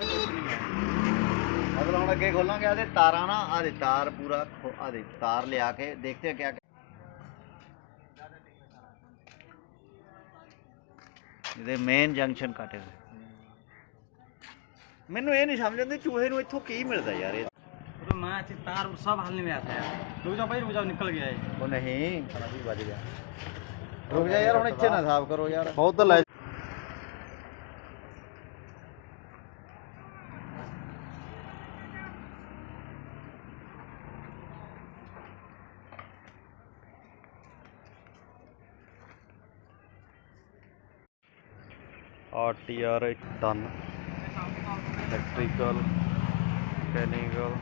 ਯਾਰ ਕੁਝ ਨਹੀਂ ਹੈ। ਮਤਲਬ ਹੁਣ ਅੱਗੇ ਖੋਲਾਂਗੇ ਆਦੇ ਤਾਰਾਂ ਨਾ ਆਦੇ ਤਾਰ ਪੂਰਾ ਆਦੇ ਤਾਰ ਲਿਆ ਕੇ ਦੇਖਦੇ ਕਿਆ ਇਹਦੇ ਮੇਨ ਜੰਕਸ਼ਨ ਕੱਟੇ ਹੋਏ। ਮੈਨੂੰ ਇਹ ਨਹੀਂ ਸਮਝ ਆਉਂਦੀ ਚੂਹੇ ਨੂੰ ਇੱਥੋਂ ਕੀ ਮਿਲਦਾ ਯਾਰ ਇਹ तो मैं तार और सब हलने में आता है। रुक जाओ भाई, रुक जाओ, निकल गया है। ਉਹ ਨਹੀਂ ਵੀ ਵੱਜ ਗਿਆ ਰੁਕ ਜਾ ਯਾਰ ਹੁਣ ਇੱਥੇ ਨਾ ਸਾਫ਼ ਕਰੋ ਯਾਰ ਬਹੁਤ ਤਾਂ ਲੈ RTR 1 ਟਨ ਇਲੈਕਟ੍ਰੀਕਲ ਮਕੈਨੀਕਲ